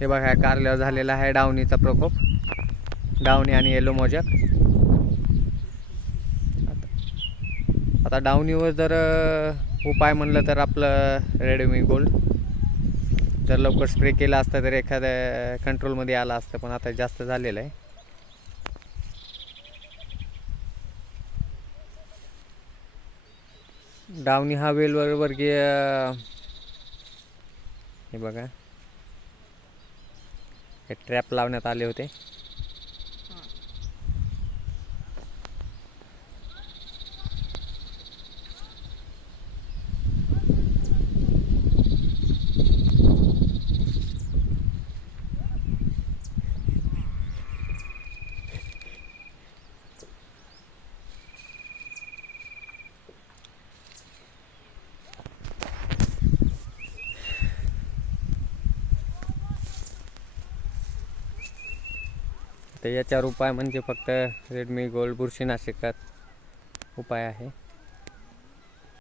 हे बघा कारल्यावर झालेला आहे डावणीचा प्रकोप, डावणी आणि येलो मोजॅक. आता डावणीवर जर उपाय म्हणलं तर आपलं रेडमी गोल्ड जर लवकर स्प्रे केला असता तर एखाद्या कंट्रोलमध्ये आला असतं, पण आता जास्त झालेलं आहे. डावणी हा वेलवर वर्गीय, हे बघा हे ट्रॅप लावण्यात आले होते. तर याच्यावर उपाय म्हणजे फक्त रेडमी गोल्ड बुरशीनाशकात उपाय आहे.